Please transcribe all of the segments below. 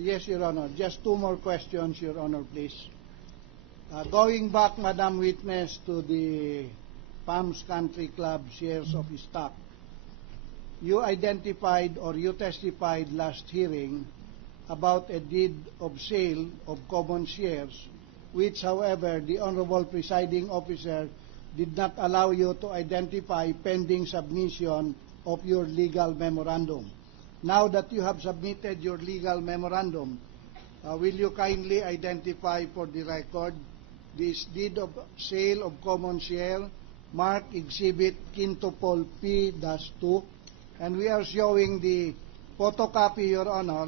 Yes, Your Honor. Just two more questions, Your Honor, please. Going back, Madam Witness, to the Palms Country Club shares of stock, you identified or you testified last hearing about a deed of sale of common shares, which, however, the Honorable Presiding Officer did not allow you to identify pending submission of your legal memorandum. Now that you have submitted your legal memorandum, will you kindly identify for the record this deed of sale of common share marked Exhibit Quintupol P-2, and we are showing the photocopy, Your Honor.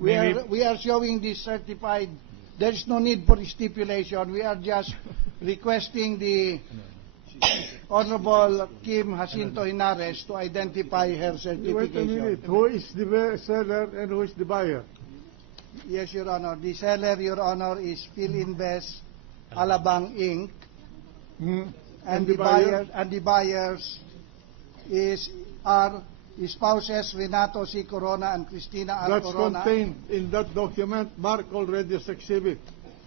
We are showing this certified. There is no need for stipulation. We are just requesting the Honorable Kim Jacinto Henares to identify her certification. Wait a minute. Who is the seller and who is the buyer? Yes, Your Honor. The seller, Your Honor, is Philinvest Alabang Inc. And the buyers are spouses Renato C. Corona and Cristina R. That's Corona. That's contained in that document marked already as exhibit.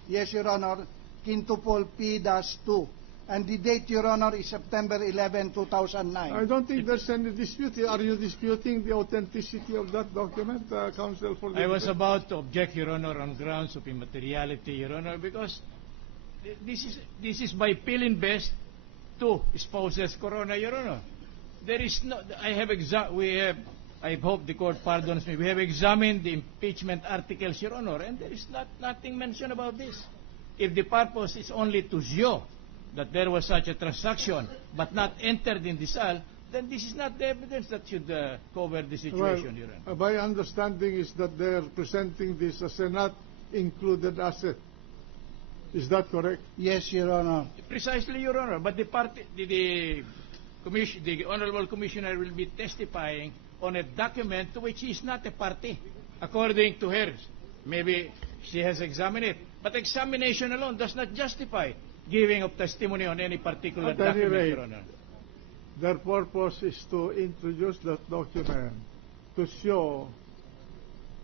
Yes, Your Honor. Quintupol P-2. And the date, Your Honor, is September 11, 2009. I don't think there's any dispute. Are you disputing the authenticity of that document, Counsel for the... I was about to object, Your Honor, on grounds of immateriality, Your Honor, because this is by Philinvest to spouses Corona, Your Honor. There is no... I hope the court pardons me. We have examined the impeachment articles, Your Honor, and there is nothing mentioned about this. If the purpose is only to show that there was such a transaction but not entered in the SAL, then this is not the evidence that should cover the situation, Your Honor. My understanding is that they are presenting this as a not included asset. Is that correct? Yes, Your Honor. Precisely, Your Honor. But the Honorable Commissioner will be testifying on a document to which he is not a party, according to her. Maybe she has examined it. But examination alone does not justify giving of testimony on any particular document, Your Honor. Their purpose is to introduce that document to show,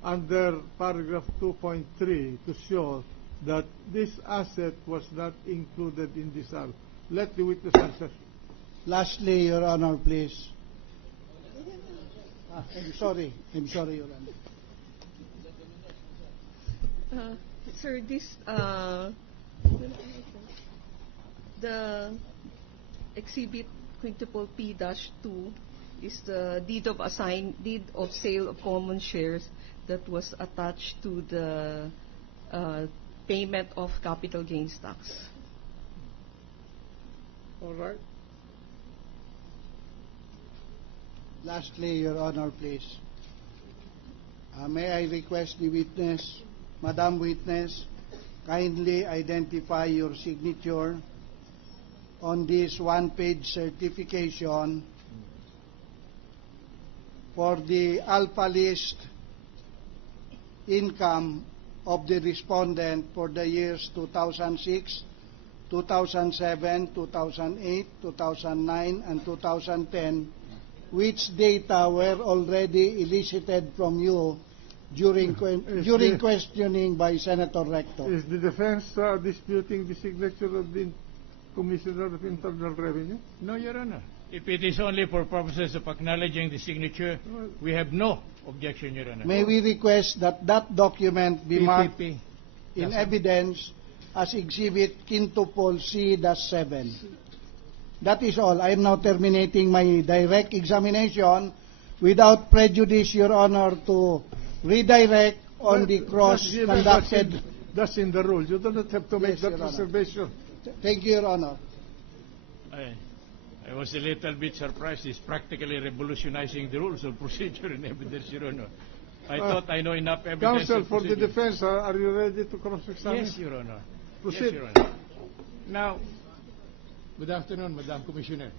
under paragraph 2.3, to show that this asset was not included in this SAL. Let the witness answer. Lastly, Your Honor, please. I'm sorry, Your Honor. Sir, the exhibit Quintupol P-2 is the deed of sale of common shares that was attached to the payment of capital gains tax. All right. Lastly, Your Honor, please. May I request the witness, Madam Witness, kindly identify your signature on this one-page certification for the Alpha List income of the respondent for the years 2006, 2007, 2008, 2009, and 2010, which data were already elicited from you during questioning by Senator Rector. Is the defense disputing the signature of the Commissioner of Internal Revenue? No, Your Honor. If it is only for purposes of acknowledging the signature, we have no objection, Your Honor. May we request that that document be marked in evidence as Exhibit Quintupol C-7. That is all. I am now terminating my direct examination without prejudice, Your Honor, to redirect on the cross conducted. That's in the rules. You do not have to make that reservation. Thank you, Your Honor. I was a little bit surprised. It's practically revolutionizing the rules of procedure and evidence, Your Honor. I thought I know enough evidence. Counsel for the defense, are you ready to cross-examine? Yes, Your Honor. Proceed. Yes, Your Honor. Now, good afternoon, Madam Commissioner.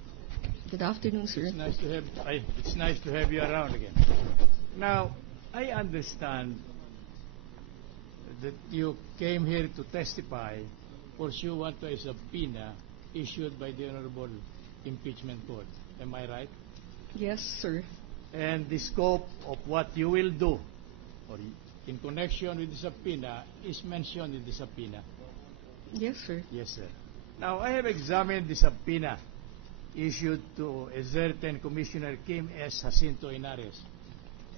Good afternoon, sir. It's nice to have you around again. Now, I understand that you came here to testify pursuant to a subpoena issued by the Honorable Impeachment Court. Am I right? Yes, sir. And the scope of what you will do or in connection with the subpoena is mentioned in the subpoena. Yes, sir. Yes, sir. Now, I have examined the subpoena issued to a certain Commissioner Kim S. Jacinto Henares,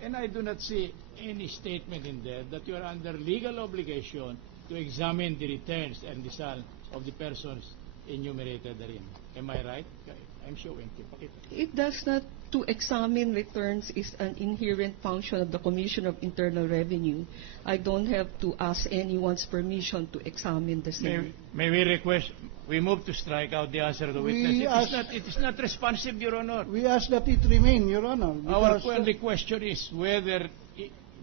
and I do not see any statement in there that you are under legal obligation to examine the returns and the sal of the persons enumerated therein. Am I right? I'm showing. It does not. To examine returns is an inherent function of the Commission of Internal Revenue. I don't have to ask anyone's permission to examine the same. May we request, we move to strike out the answer to the witness. It is not responsive, Your Honor. We ask that it remain, Your Honor. Our only question is whether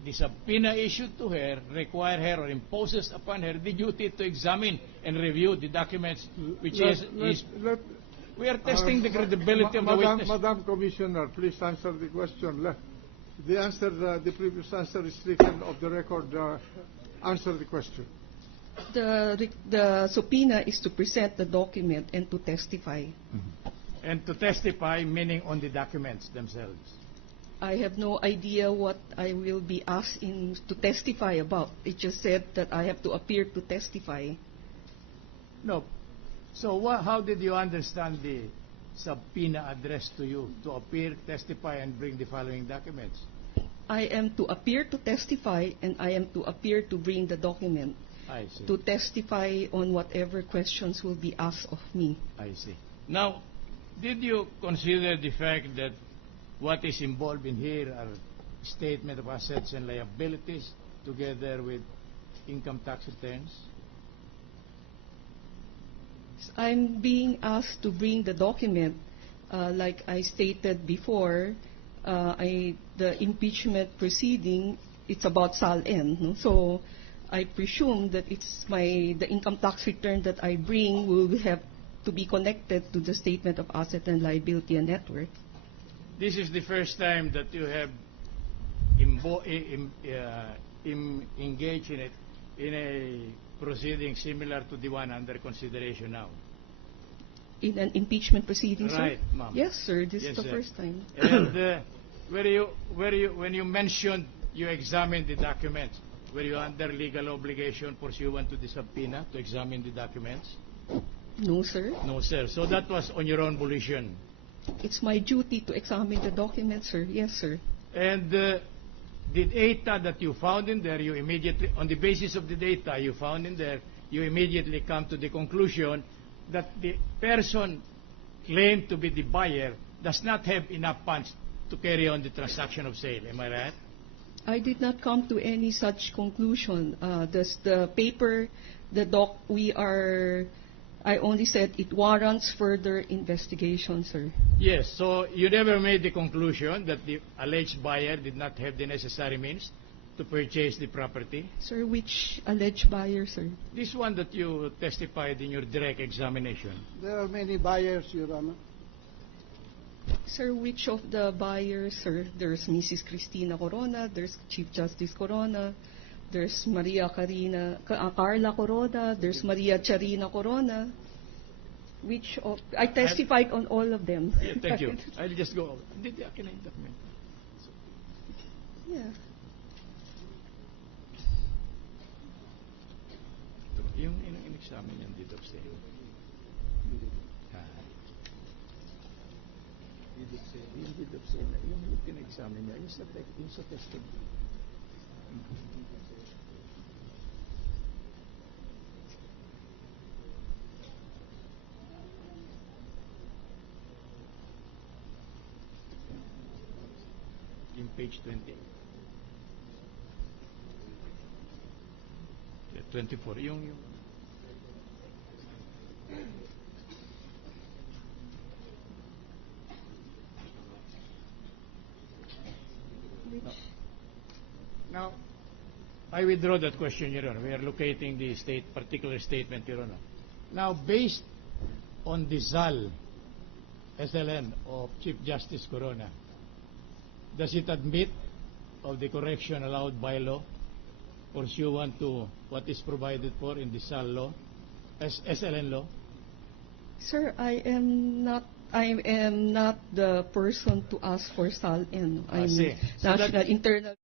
the subpoena issued to her require her or imposes upon her the duty to examine and review the documents which we are testing the credibility of the witness. Madam Commissioner, please answer the question. The answer, the previous answer is stricken of the record. Answer the question. The subpoena is to present the document and to testify. And to testify, meaning on the documents themselves. I have no idea what I will be asked to testify about. It just said that I have to appear to testify. No. So how did you understand the subpoena addressed to you to appear, testify, and bring the following documents? I am to appear to testify, and I am to appear to bring the document. I see. To testify on whatever questions will be asked of me. I see. Now, did you consider the fact that what is involved in here are statement of assets and liabilities together with income tax returns? I'm being asked to bring the document, like I stated before. The impeachment proceeding, it's about SAL-N. No? So I presume that the income tax return that I bring will have to be connected to the statement of asset and liability and net worth. This is the first time that you have engaged in a proceeding similar to the one under consideration now. In an impeachment proceeding, sir? Right, ma'am. Yes, sir. This Yes, is the sir. first time. And when you mentioned you examined the documents, were you under legal obligation pursuant to the subpoena to examine the documents? No, sir. No, sir. So that was on your own volition. It's my duty to examine the documents, sir. Yes, sir. And the data that you found in there, you immediately, on the basis of the data you found in there, you immediately come to the conclusion that the person claimed to be the buyer does not have enough funds to carry on the transaction of sale. Am I right? I did not come to any such conclusion. The paper, the doc, I only said it warrants further investigation, sir. Yes, so you never made the conclusion that the alleged buyer did not have the necessary means to purchase the property? Sir, which alleged buyer, sir? This one that you testified in your direct examination. There are many buyers, Your Honor. Sir, which of the buyers, sir? There's Mrs. Cristina Corona, there's Chief Justice Corona, there's Carla Corona, there's Maria Charina Corona. Which of... I testified on all of them. Yeah, thank you. I'll just go over. Can I document? Yeah. Yung in-examine yung deed of sale. Yung deed of sale, yung in-examine niya, yung sa testing. In page 20. 24. Yung Now, I withdraw that question, Your Honor. We are locating the particular statement, Your Honor. Now, based on the SAL, SLN of Chief Justice Corona, does it admit of the correction allowed by law pursuant to what is provided for in the SAL law, SLN law? Sir, I am not I am not the person to ask for SALN. I'm see. So that- National Internal